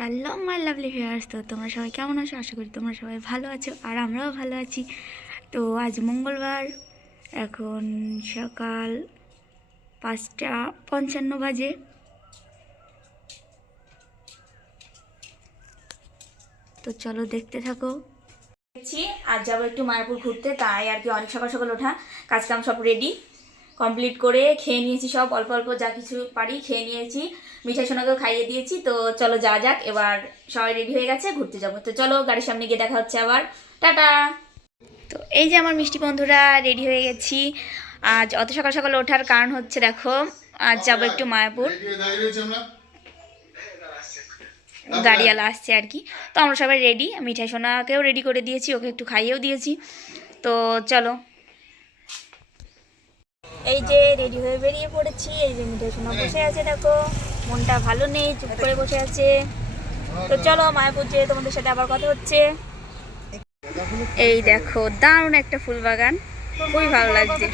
Hello my lovely viewers তো তোমরা সবাই কেমন আছো? আশা করি তোমরা সবাই ভালো আছো আর আমরাও ভালো আছি। তো আজ মঙ্গলবার, এখন সকাল পাঁচটা পঞ্চান্ন বাজে। তো চলো দেখতে থাকো। দেখছি আজ যাব একটু মায়াপুর ঘুরতে, তাই আর কি অনেক সকাল সকাল ওঠা। কাজ কাম সব রেডি কমপ্লিট করে খেয়ে নিয়েছি সব অল্প অল্প যা কিছু পারি খেয়ে নিয়েছি। মিঠাই সোনাকেও খাইয়ে দিয়েছি তো চলো যা যাক। এবার সবাই রেডি হয়ে গেছে ঘুরতে যাব। তো চলো গাড়ির সামনে গিয়ে দেখা হচ্ছে আবার। টাটা! তো এই যে আমার মিষ্টি বন্ধুরা রেডি হয়ে গেছি। আজ অত সকাল সকাল ওঠার কারণ হচ্ছে দেখো আজ যাব একটু মায়াপুর। গাড়িওয়ালা আসছে আর কি। তো আমরা সবাই রেডি মিঠাই সোনাকেও রেডি করে দিয়েছি ওকে একটু খাইয়েও দিয়েছি। তো চলো এই যে রেডি হয়ে বেরিয়ে পড়েছি এই যে মিঠাই সোনা বসে আছে দেখো। মনটা ভালো নেই চুপ করে বসে আছে। তো চলো মায়াপুর যে তোমাদের সাথে আবার কথা হচ্ছে। এই দেখো দারুণ একটা ফুল বাগান। খুবই ভালো লাগছে।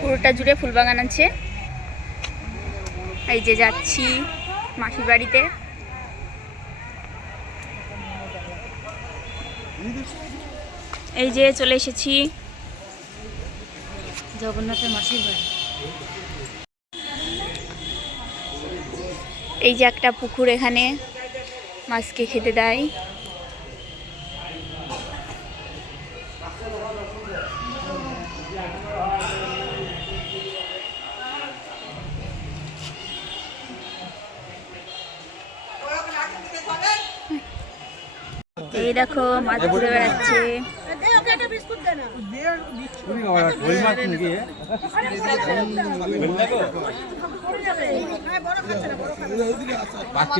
পুরোটা জুড়ে ফুল বাগান আছে। এই যে যাচ্ছি মাসির বাড়িতে। এই যে চলে এসেছি জগন্নাথের মাসির বাড়ি। এই যে একটা পুকুর এখানে মাছকে খেতে দেয়। এই দেখো মাছ ঘুরে বেড়াচ্ছে। পাঁচ